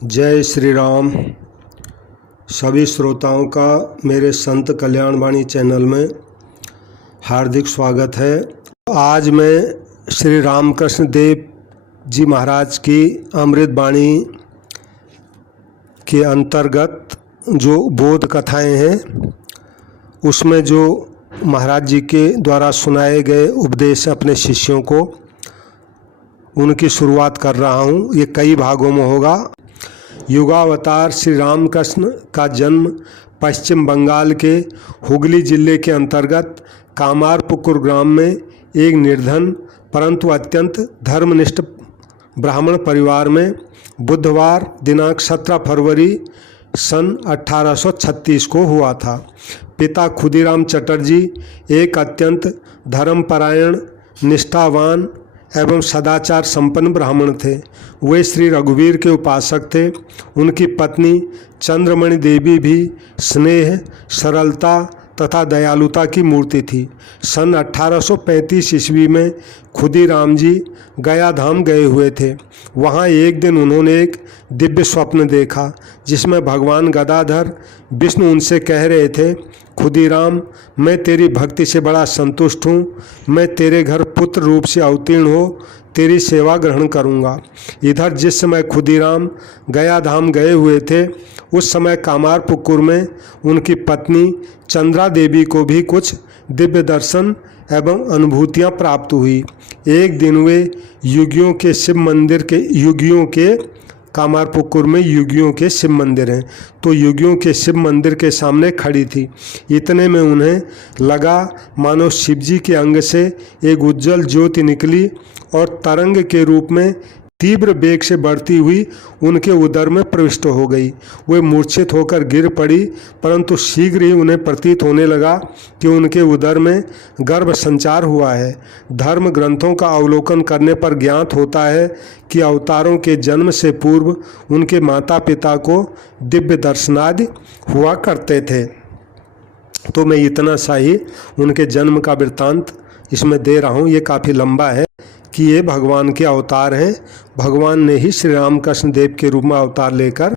जय श्री राम। सभी श्रोताओं का मेरे संत कल्याण वाणी चैनल में हार्दिक स्वागत है। आज मैं श्री रामकृष्ण देव जी महाराज की अमृत वाणी के अंतर्गत जो बोध कथाएं हैं उसमें जो महाराज जी के द्वारा सुनाए गए उपदेश अपने शिष्यों को उनकी शुरुआत कर रहा हूँ। ये कई भागों में होगा। युगावतार श्री रामकृष्ण का जन्म पश्चिम बंगाल के हुगली जिले के अंतर्गत कामारपुकुर ग्राम में एक निर्धन परंतु अत्यंत धर्मनिष्ठ ब्राह्मण परिवार में बुधवार दिनांक 17 फरवरी सन 1836 को हुआ था। पिता खुदीराम चटर्जी एक अत्यंत धर्मपरायण, निष्ठावान एवं सदाचार संपन्न ब्राह्मण थे। वे श्री रघुवीर के उपासक थे। उनकी पत्नी चंद्रमणि देवी भी स्नेह, सरलता तथा दयालुता की मूर्ति थी। सन 1835 ईस्वी में खुदीराम जी गया धाम गए हुए थे। वहाँ एक दिन उन्होंने एक दिव्य स्वप्न देखा जिसमें भगवान गदाधर विष्णु उनसे कह रहे थे, खुदीराम, मैं तेरी भक्ति से बड़ा संतुष्ट हूँ। मैं तेरे घर पुत्र रूप से अवतीर्ण हो तेरी सेवा ग्रहण करूँगा। इधर जिस समय खुदीराम गया धाम गए हुए थे उस समय कामारपुकुर में उनकी पत्नी चंद्रा देवी को भी कुछ दिव्य दर्शन एवं अनुभूतियाँ प्राप्त हुई। एक दिन वे कामारपुकुर में युगियों के शिव मंदिर हैं, तो युगियों के शिव मंदिर के सामने खड़ी थी। इतने में उन्हें लगा मानो शिवजी के अंग से एक उज्जवल ज्योति निकली और तरंग के रूप में तीव्र वेग से बढ़ती हुई उनके उदर में प्रविष्ट हो गई। वे मूर्छित होकर गिर पड़ी, परंतु शीघ्र ही उन्हें प्रतीत होने लगा कि उनके उदर में गर्भ संचार हुआ है। धर्म ग्रंथों का अवलोकन करने पर ज्ञात होता है कि अवतारों के जन्म से पूर्व उनके माता पिता को दिव्य दर्शनादि हुआ करते थे। तो मैं इतना सा ही उनके जन्म का वृत्तांत इसमें दे रहा हूँ। ये काफ़ी लंबा है कि ये भगवान के अवतार हैं। भगवान ने ही श्री रामकृष्ण देव के रूप में अवतार लेकर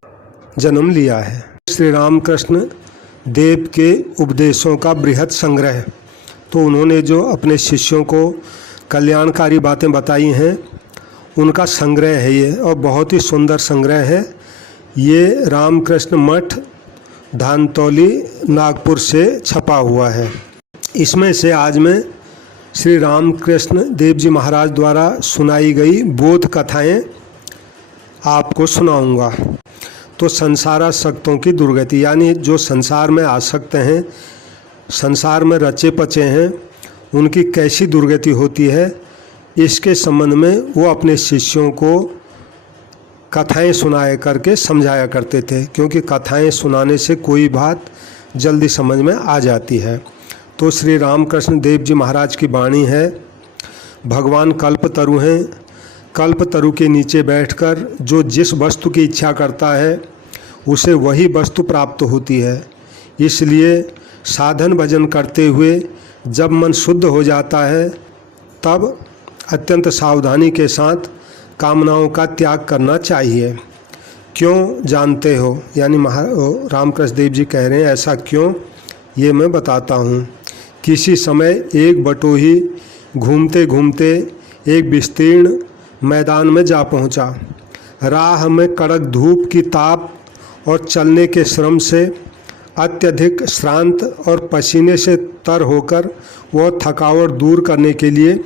जन्म लिया है। श्री रामकृष्ण देव के उपदेशों का बृहद संग्रह, तो उन्होंने जो अपने शिष्यों को कल्याणकारी बातें बताई हैं उनका संग्रह है ये, और बहुत ही सुंदर संग्रह है। ये रामकृष्ण मठ धानतौली नागपुर से छपा हुआ है। इसमें से आज मैं श्री रामकृष्ण देव जी महाराज द्वारा सुनाई गई बोध कथाएं आपको सुनाऊंगा। तो संसारासक्तों की दुर्गति, यानी जो संसार में आसक्त हैं, संसार में रचे पचे हैं, उनकी कैसी दुर्गति होती है, इसके संबंध में वो अपने शिष्यों को कथाएं सुनाया करके समझाया करते थे, क्योंकि कथाएं सुनाने से कोई बात जल्दी समझ में आ जाती है। तो श्री रामकृष्ण देव जी महाराज की वाणी है, भगवान कल्पतरु हैं। कल्पतरु के नीचे बैठकर जो जिस वस्तु की इच्छा करता है उसे वही वस्तु प्राप्त होती है। इसलिए साधन भजन करते हुए जब मन शुद्ध हो जाता है तब अत्यंत सावधानी के साथ कामनाओं का त्याग करना चाहिए। क्यों जानते हो, यानी रामकृष्ण देव जी कह रहे हैं ऐसा क्यों, ये मैं बताता हूँ। किसी समय एक बटोही घूमते घूमते एक विस्तीर्ण मैदान में जा पहुँचा। राह में कड़क धूप की ताप और चलने के श्रम से अत्यधिक श्रांत और पसीने से तर होकर वह थकावट दूर करने के लिए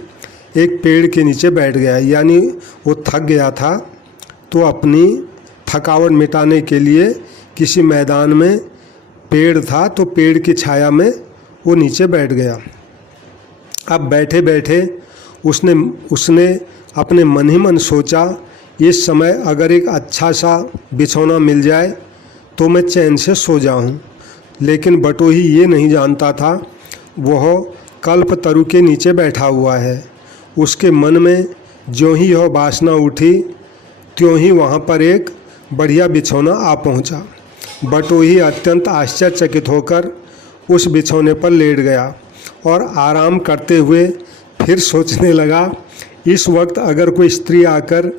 एक पेड़ के नीचे बैठ गया। यानी वो थक गया था तो अपनी थकावट मिटाने के लिए किसी मैदान में पेड़ था तो पेड़ की छाया में वो नीचे बैठ गया। अब बैठे बैठे उसने अपने मन ही मन सोचा, इस समय अगर एक अच्छा सा बिछौना मिल जाए तो मैं चैन से सो जाऊं। लेकिन बटोही ये नहीं जानता था वह कल्पतरु के नीचे बैठा हुआ है। उसके मन में ज्यों ही यह वासना उठी त्यों ही वहाँ पर एक बढ़िया बिछौना आ पहुँचा। बटोही अत्यंत आश्चर्यचकित होकर उस बिछौने पर लेट गया और आराम करते हुए फिर सोचने लगा, इस वक्त अगर कोई स्त्री आकर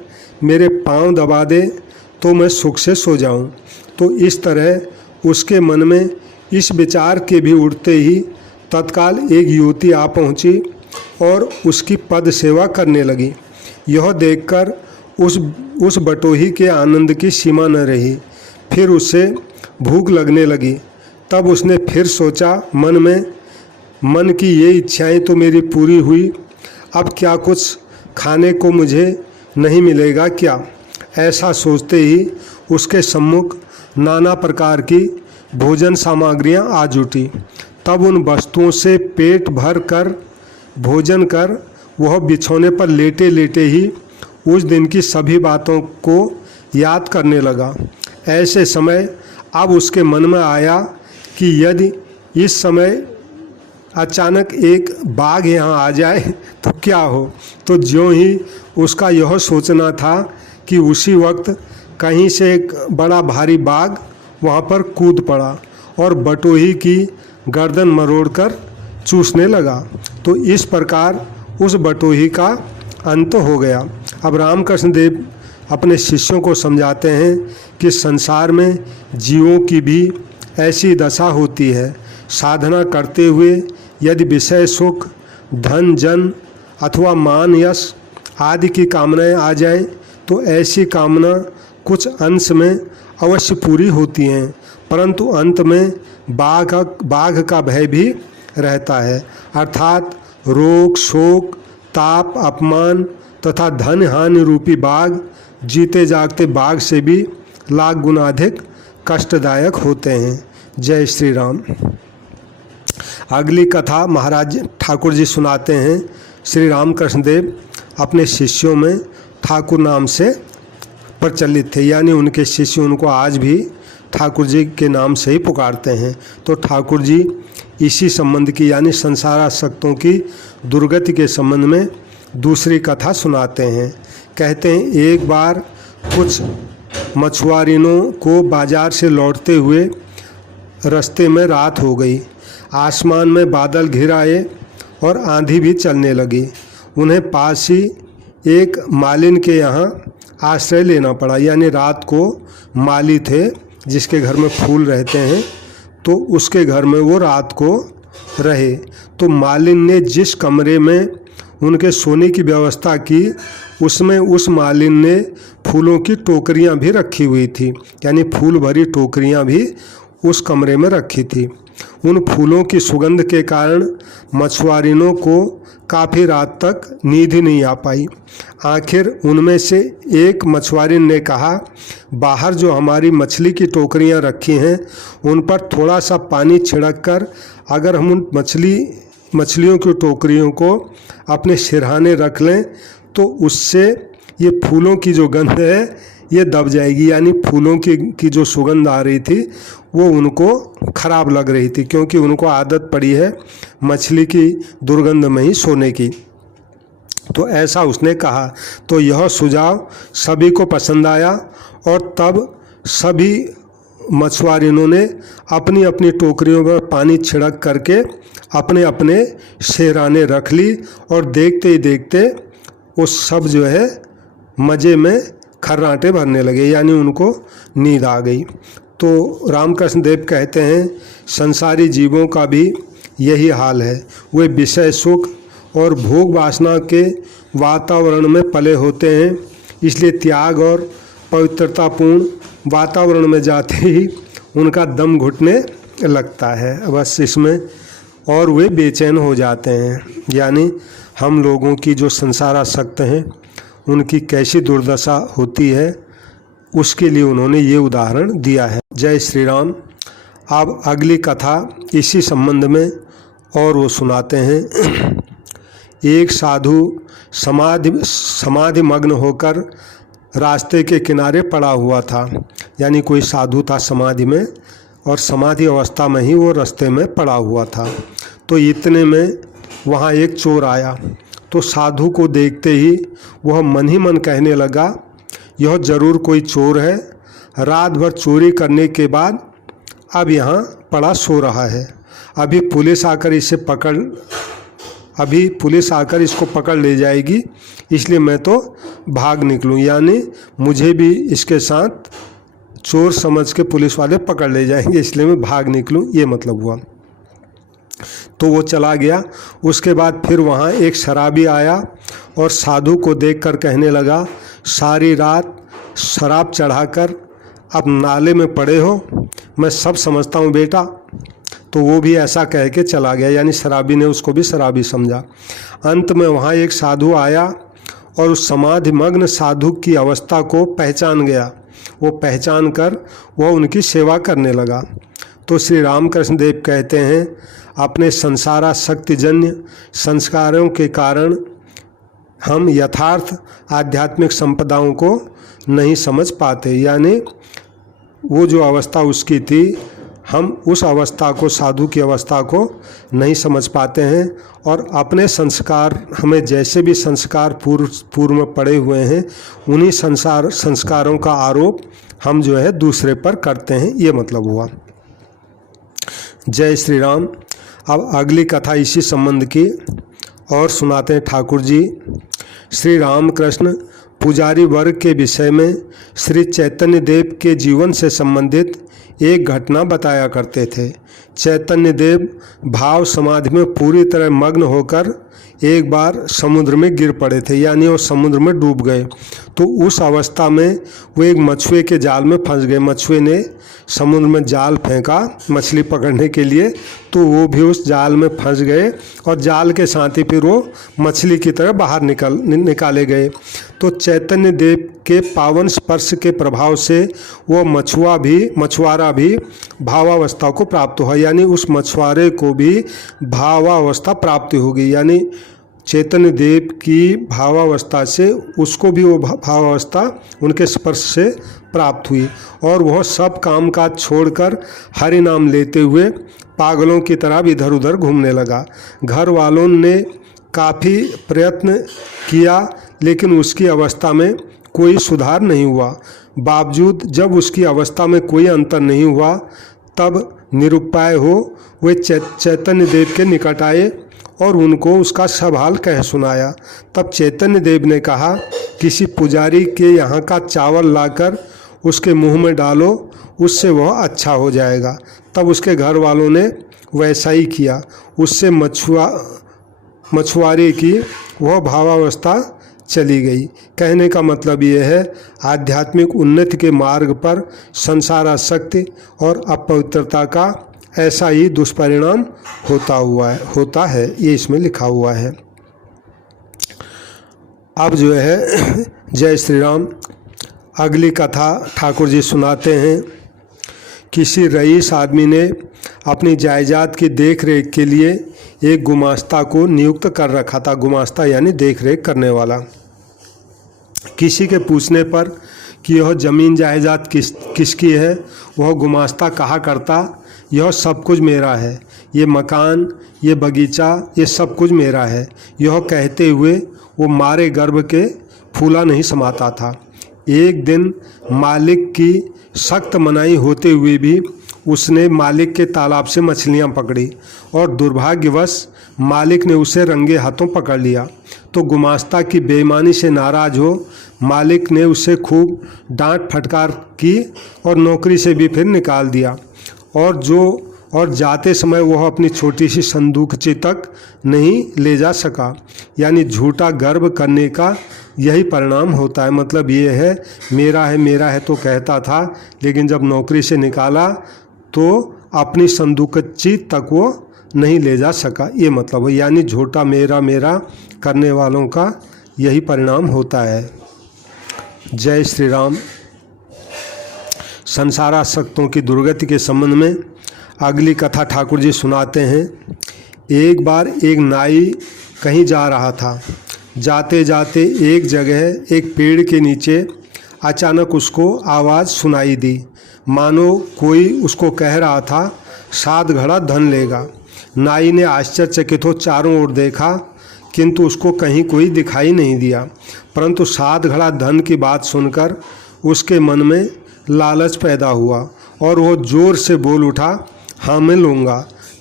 मेरे पांव दबा दे तो मैं सुख से सो जाऊं। तो इस तरह उसके मन में इस विचार के भी उठते ही तत्काल एक युवती आ पहुंची और उसकी पद सेवा करने लगी। यह देखकर उस बटोही के आनंद की सीमा न रही। फिर उसे भूख लगने लगी। तब उसने फिर सोचा मन की ये इच्छाएं तो मेरी पूरी हुई, अब क्या कुछ खाने को मुझे नहीं मिलेगा क्या? ऐसा सोचते ही उसके सम्मुख नाना प्रकार की भोजन सामग्रियां आ जुटी। तब उन वस्तुओं से पेट भर कर भोजन कर वह बिछौने पर लेटे लेटे ही उस दिन की सभी बातों को याद करने लगा। ऐसे समय अब उसके मन में आया कि यदि इस समय अचानक एक बाघ यहाँ आ जाए तो क्या हो। तो ज्यों ही उसका यह सोचना था कि उसी वक्त कहीं से एक बड़ा भारी बाघ वहाँ पर कूद पड़ा और बटोही की गर्दन मरोड़कर चूसने लगा। तो इस प्रकार उस बटोही का अंत हो गया। अब रामकृष्ण देव अपने शिष्यों को समझाते हैं कि संसार में जीवों की भी ऐसी दशा होती है। साधना करते हुए यदि विषय सुख, धन जन अथवा मान यश आदि की कामनाएं आ जाएं तो ऐसी कामना कुछ अंश में अवश्य पूरी होती हैं, परंतु अंत में बाघ का भय भी रहता है। अर्थात रोग, शोक, ताप, अपमान तथा धन हानि रूपी बाघ जीते जागते बाघ से भी लाख गुना अधिक कष्टदायक होते हैं। जय श्री राम। अगली कथा महाराज ठाकुर जी सुनाते हैं। श्री रामकृष्ण देव अपने शिष्यों में ठाकुर नाम से प्रचलित थे, यानी उनके शिष्य उनको आज भी ठाकुर जी के नाम से ही पुकारते हैं। तो ठाकुर जी इसी संबंध की यानी संसारासक्तों की दुर्गति के संबंध में दूसरी कथा सुनाते हैं। कहते हैं एक बार कुछ मछुआरिनों को बाजार से लौटते हुए रास्ते में रात हो गई। आसमान में बादल घिर आए और आंधी भी चलने लगी। उन्हें पास ही एक मालिन के यहाँ आश्रय लेना पड़ा, यानी रात को माली थे जिसके घर में फूल रहते हैं, तो उसके घर में वो रात को रहे। तो मालिन ने जिस कमरे में उनके सोने की व्यवस्था की उसमें उस मालिन ने फूलों की टोकरियां भी रखी हुई थी, यानी फूल भरी टोकरियां भी उस कमरे में रखी थी। उन फूलों की सुगंध के कारण मछुआरिनों को काफ़ी रात तक नींद ही नहीं आ पाई। आखिर उनमें से एक मछुआरिन ने कहा, बाहर जो हमारी मछली की टोकरियां रखी हैं उन पर थोड़ा सा पानी छिड़क कर अगर हम उन मछलियों की टोकरियों को अपने सिरहाने रख लें तो उससे ये फूलों की जो गंध है ये दब जाएगी। यानी फूलों की जो सुगंध आ रही थी वो उनको खराब लग रही थी, क्योंकि उनको आदत पड़ी है मछली की दुर्गंध में ही सोने की। तो ऐसा उसने कहा। तो यह सुझाव सभी को पसंद आया और तब सभी मछुआरिनों ने अपनी अपनी टोकरियों में पानी छिड़क करके अपने अपने सिरहाने रख ली और देखते ही देखते वो सब जो है मज़े में खर्राटे भरने लगे, यानी उनको नींद आ गई। तो रामकृष्ण देव कहते हैं संसारी जीवों का भी यही हाल है। वे विषय सुख और भोग वासना के वातावरण में पले होते हैं, इसलिए त्याग और पवित्रतापूर्ण वातावरण में जाते ही उनका दम घुटने लगता है बस इसमें, और वे बेचैन हो जाते हैं। यानी हम लोगों की जो संसारासक्त हैं उनकी कैसी दुर्दशा होती है उसके लिए उन्होंने ये उदाहरण दिया है। जय श्री राम। अब अगली कथा इसी संबंध में और वो सुनाते हैं। एक साधु समाधि मग्न होकर रास्ते के किनारे पड़ा हुआ था, यानी कोई साधु था समाधि में और समाधि अवस्था में ही वो रास्ते में पड़ा हुआ था। तो इतने में वहाँ एक चोर आया। तो साधु को देखते ही वह मन ही मन कहने लगा, यह जरूर कोई चोर है, रात भर चोरी करने के बाद अब यहाँ पड़ा सो रहा है। अभी पुलिस आकर इसे पकड़ अभी पुलिस आकर इसको पकड़ ले जाएगी, इसलिए मैं तो भाग निकलूँ, यानी मुझे भी इसके साथ चोर समझ के पुलिस वाले पकड़ ले जाएंगे, इसलिए मैं भाग निकलूँ, ये मतलब हुआ। तो वो चला गया। उसके बाद फिर वहाँ एक शराबी आया और साधु को देखकर कहने लगा, सारी रात शराब चढ़ाकर अब नाले में पड़े हो, मैं सब समझता हूँ बेटा। तो वो भी ऐसा कह के चला गया, यानी शराबी ने उसको भी शराबी समझा। अंत में वहाँ एक साधु आया और उस समाधिमग्न साधु की अवस्था को पहचान गया। वो पहचान कर वह उनकी सेवा करने लगा। तो श्री रामकृष्ण देव कहते हैं, अपने संसारासक्तिजन्य संस्कारों के कारण हम यथार्थ आध्यात्मिक संपदाओं को नहीं समझ पाते, यानी वो जो अवस्था उसकी थी, हम उस अवस्था को, साधु की अवस्था को नहीं समझ पाते हैं। और अपने संस्कार, हमें जैसे भी संस्कार पूर्व में पड़े हुए हैं, उन्हीं संस्कारों का आरोप हम जो है दूसरे पर करते हैं, ये मतलब हुआ। जय श्री राम। अब अगली कथा इसी संबंध की और सुनाते हैं ठाकुर जी। श्री रामकृष्ण पुजारी वर्ग के विषय में श्री चैतन्य देव के जीवन से संबंधित एक घटना बताया करते थे। चैतन्य देव भाव समाधि में पूरी तरह मग्न होकर एक बार समुद्र में गिर पड़े थे, यानी वो समुद्र में डूब गए। तो उस अवस्था में वो एक मछुए के जाल में फंस गए। मछुए ने समुद्र में जाल फेंका मछली पकड़ने के लिए, तो वो भी उस जाल में फंस गए और जाल के साथ ही फिर वो मछली की तरह बाहर निकाले गए। तो चैतन्य देव के पावन स्पर्श के प्रभाव से वो मछुआरा भी भावावस्था को प्राप्त हुआ, यानी उस मछुआरे को भी भावावस्था प्राप्ति होगी, यानी चैतन्य देव की भावावस्था से उसको भी वो भावावस्था उनके स्पर्श से प्राप्त हुई और वह सब काम काज छोड़कर हरि नाम लेते हुए पागलों की तरह इधर उधर घूमने लगा। घर वालों ने काफ़ी प्रयत्न किया, लेकिन उसकी अवस्था में कोई सुधार नहीं हुआ। बावजूद जब उसकी अवस्था में कोई अंतर नहीं हुआ, तब निरुपाय हो वे चैतन्य देव के निकट आए और उनको उसका सब हाल कह सुनाया। तब चैतन्य देव ने कहा, किसी पुजारी के यहाँ का चावल लाकर उसके मुंह में डालो, उससे वह अच्छा हो जाएगा। तब उसके घर वालों ने वैसा ही किया। उससे मछुआरे की वह भावावस्था चली गई। कहने का मतलब ये है, आध्यात्मिक उन्नति के मार्ग पर संसारासक्ति और अपवित्रता का ऐसा ही दुष्परिणाम होता है, ये इसमें लिखा हुआ है। अब जो है जय श्री राम, अगली कथा ठाकुर जी सुनाते हैं। किसी रईस आदमी ने अपनी जायदाद की देख रेख के लिए एक गुमास्ता को नियुक्त कर रखा था। गुमास्ता यानी देख रेख करने वाला। किसी के पूछने पर कि यह ज़मीन जायदाद किसकी है, वह गुमास्ता कहा करता, यह सब कुछ मेरा है, ये मकान, ये बगीचा, ये सब कुछ मेरा है। यह कहते हुए वो मारे गर्भ के फूला नहीं समाता था। एक दिन मालिक की सख्त मनाही होते हुए भी उसने मालिक के तालाब से मछलियां पकड़ी और दुर्भाग्यवश मालिक ने उसे रंगे हाथों पकड़ लिया। तो गुमास्ता की बेईमानी से नाराज़ हो मालिक ने उसे खूब डांट फटकार की और नौकरी से भी फिर निकाल दिया। और जाते समय वह अपनी छोटी सी संदूकची तक नहीं ले जा सका। यानी झूठा गर्व करने का यही परिणाम होता है। मतलब ये है, मेरा है तो कहता था, लेकिन जब नौकरी से निकाला तो अपनी संदूकची तक वो नहीं ले जा सका, ये मतलब है। यानी झूठा मेरा करने वालों का यही परिणाम होता है। जय श्री राम। संसारासक्तों की दुर्गति के संबंध में अगली कथा ठाकुर जी सुनाते हैं। एक बार एक नाई कहीं जा रहा था। जाते जाते एक जगह एक पेड़ के नीचे अचानक उसको आवाज़ सुनाई दी, मानो कोई उसको कह रहा था, 7 घड़ा धन लेगा। नाई ने आश्चर्यचकित हो चारों ओर देखा, किंतु उसको कहीं कोई दिखाई नहीं दिया। परंतु 7 घड़ा धन की बात सुनकर उसके मन में लालच पैदा हुआ और वो जोर से बोल उठा, हाँ मैं लूँगा।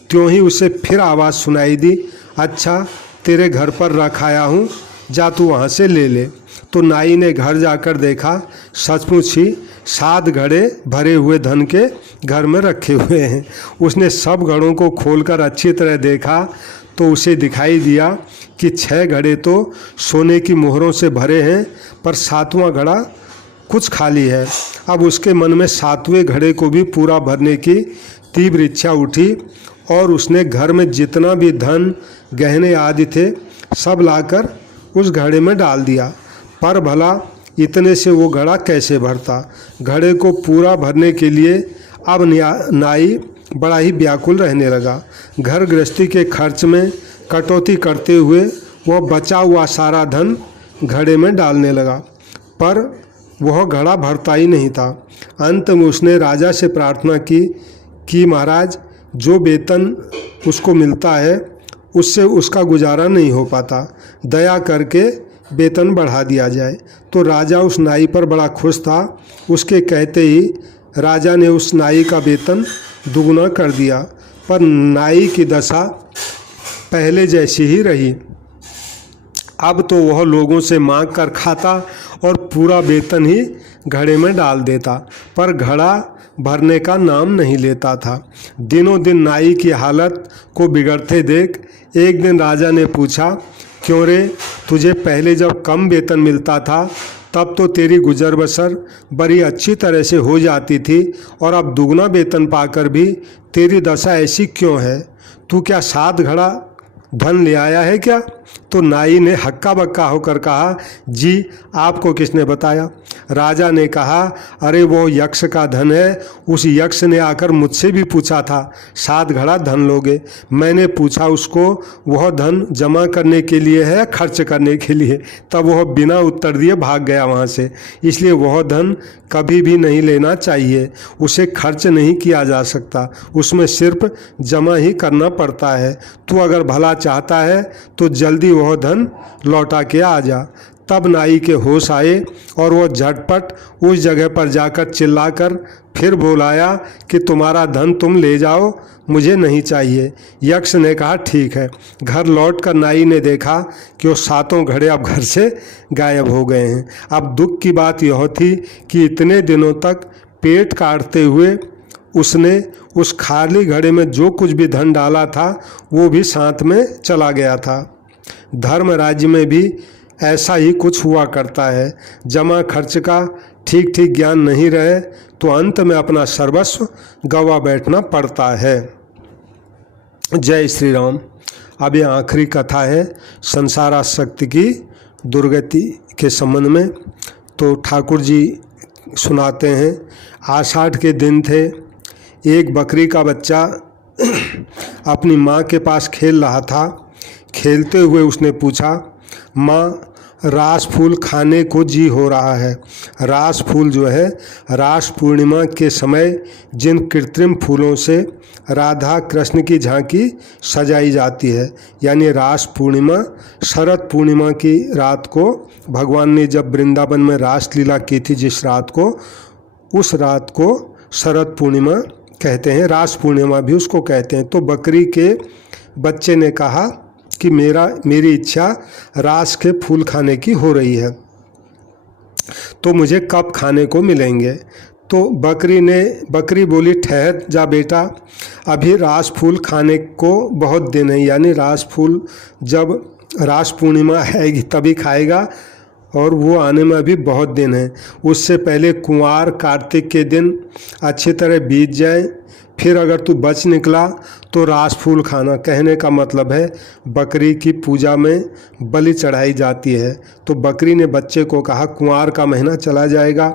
त्यों ही उसे फिर आवाज़ सुनाई दी, अच्छा तेरे घर पर रख आया हूँ, जा तू वहाँ से ले ले। तो नाई ने घर जाकर देखा, सचमुच ही 7 घड़े भरे हुए धन के घर में रखे हुए हैं। उसने सब घड़ों को खोलकर अच्छी तरह देखा तो उसे दिखाई दिया कि 6 घड़े तो सोने की मोहरों से भरे हैं, पर 7वां घड़ा कुछ खाली है। अब उसके मन में 7वें घड़े को भी पूरा भरने की तीव्र इच्छा उठी और उसने घर में जितना भी धन गहने आदि थे सब लाकर उस घड़े में डाल दिया। पर भला इतने से वो घड़ा कैसे भरता। घड़े को पूरा भरने के लिए अब नाई बड़ा ही व्याकुल रहने लगा। घर गृहस्थी के खर्च में कटौती करते हुए वह बचा हुआ सारा धन घड़े में डालने लगा, पर वह घड़ा भरता ही नहीं था। अंत में उसने राजा से प्रार्थना की कि महाराज, जो वेतन उसको मिलता है उससे उसका गुजारा नहीं हो पाता, दया करके वेतन बढ़ा दिया जाए। तो राजा उस नाई पर बड़ा खुश था। उसके कहते ही राजा ने उस नाई का वेतन दुगुना कर दिया, पर नाई की दशा पहले जैसी ही रही। अब तो वह लोगों से मांग कर खाता और पूरा वेतन ही घड़े में डाल देता, पर घड़ा भरने का नाम नहीं लेता था। दिनों दिन नाई की हालत को बिगड़ते देख एक दिन राजा ने पूछा, क्यों रे, तुझे पहले जब कम वेतन मिलता था तब तो तेरी गुजर बसर बड़ी अच्छी तरह से हो जाती थी, और अब दुगना वेतन पाकर भी तेरी दशा ऐसी क्यों है? तू क्या 7 घड़ा धन ले आया है क्या? तो नाई ने हक्का बक्का होकर कहा, जी आपको किसने बताया? राजा ने कहा, अरे वो यक्ष का धन है। उस यक्ष ने आकर मुझसे भी पूछा था 7 घड़ा धन लोगे? मैंने पूछा उसको वह धन जमा करने के लिए है या खर्च करने के लिए? तब वह बिना उत्तर दिए भाग गया वहाँ से। इसलिए वह धन कभी भी नहीं लेना चाहिए, उसे खर्च नहीं किया जा सकता, उसमें सिर्फ जमा ही करना पड़ता है। तू अगर भला चाहता है तो जल्दी वह धन लौटा के आ जा। तब नाई के होश आए और वह झटपट उस जगह पर जाकर चिल्लाकर फिर बोलाया कि तुम्हारा धन तुम ले जाओ, मुझे नहीं चाहिए। यक्ष ने कहा, ठीक है। घर लौटकर नाई ने देखा कि वो 7 घड़े अब घर से गायब हो गए हैं। अब दुख की बात यह थी कि इतने दिनों तक पेट काटते हुए उसने उस खाली घड़े में जो कुछ भी धन डाला था वो भी साथ में चला गया था। धर्म राज्य में भी ऐसा ही कुछ हुआ करता है। जमा खर्च का ठीक ठीक ज्ञान नहीं रहे तो अंत में अपना सर्वस्व गवा बैठना पड़ता है। जय श्री राम। अब ये आखिरी कथा है संसारासक्ति की दुर्गति के संबंध में। तो ठाकुर जी सुनाते हैं, आषाढ़ के दिन थे। एक बकरी का बच्चा अपनी माँ के पास खेल रहा था। खेलते हुए उसने पूछा, माँ, रास फूल खाने को जी हो रहा है। रास फूल जो है, रास पूर्णिमा के समय जिन कृत्रिम फूलों से राधा कृष्ण की झांकी सजाई जाती है, यानी रास पूर्णिमा, शरद पूर्णिमा की रात को भगवान ने जब वृंदावन में रास लीला की थी, जिस रात को, उस रात को शरद पूर्णिमा कहते हैं, रास पूर्णिमा भी उसको कहते हैं। तो बकरी के बच्चे ने कहा कि मेरी इच्छा रास के फूल खाने की हो रही है, तो मुझे कब खाने को मिलेंगे? तो बकरी बोली, ठहर जा बेटा, अभी रास फूल खाने को बहुत दिन है, यानी रास फूल जब रास पूर्णिमा आएगी तभी खाएगा, और वो आने में अभी बहुत दिन है। उससे पहले कुंवार कार्तिक के दिन अच्छी तरह बीत जाए, फिर अगर तू बच निकला तो रास फूल खाना। कहने का मतलब है बकरी की पूजा में बलि चढ़ाई जाती है। तो बकरी ने बच्चे को कहा, कुंवार का महीना चला जाएगा,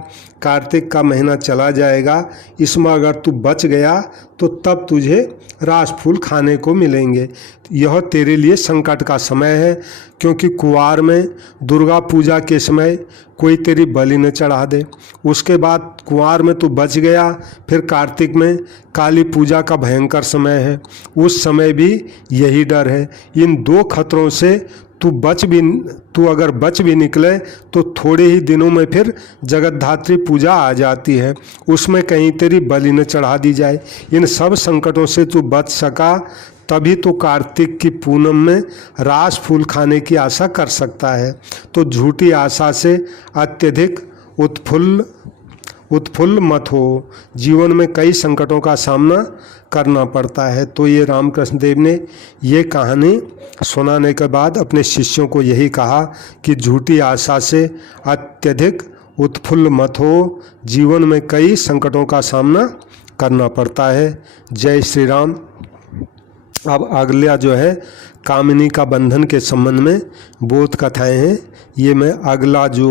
कार्तिक का महीना चला जाएगा, इसमें अगर तू बच गया तो तब तुझे रास फूल खाने को मिलेंगे। यह तेरे लिए संकट का समय है, क्योंकि कुंवार में दुर्गा पूजा के समय कोई तेरी बलि न चढ़ा दे। उसके बाद कुंवार में तू बच गया, फिर कार्तिक में काली पूजा का भयंकर समय है, उस समय भी यही डर है। इन 2 खतरों से तू अगर बच भी निकले तो थोड़े ही दिनों में फिर जगतधात्री पूजा आ जाती है, उसमें कहीं तेरी बलि न चढ़ा दी जाए। इन सब संकटों से तू बच सका तभी तो कार्तिक की पूनम में रास फूल खाने की आशा कर सकता है। तो झूठी आशा से अत्यधिक उत्फुल्ल मत हो। जीवन में कई संकटों का सामना करना पड़ता है। तो ये रामकृष्ण देव ने ये कहानी सुनाने के बाद अपने शिष्यों को यही कहा कि झूठी आशा से अत्यधिक उत्फुल्ल मत हो। जीवन में कई संकटों का सामना करना पड़ता है। जय श्री राम। अब अगला जो है कामिनी का बंधन के संबंध में बोध कथाएं हैं। ये मैं अगला जो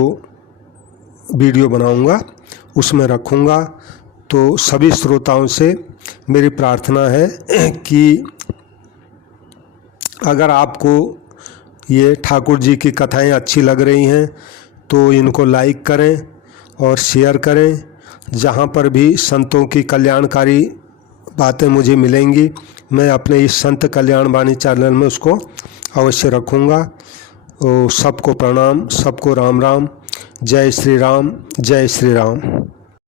वीडियो बनाऊंगा उसमें रखूंगा। तो सभी श्रोताओं से मेरी प्रार्थना है कि अगर आपको ये ठाकुर जी की कथाएं अच्छी लग रही हैं तो इनको लाइक करें और शेयर करें। जहाँ पर भी संतों की कल्याणकारी बातें मुझे मिलेंगी मैं अपने इस संत कल्याण वाणी चैनल में उसको अवश्य रखूँगा। सबको प्रणाम, सबको राम राम। जय श्री राम, जय श्री राम।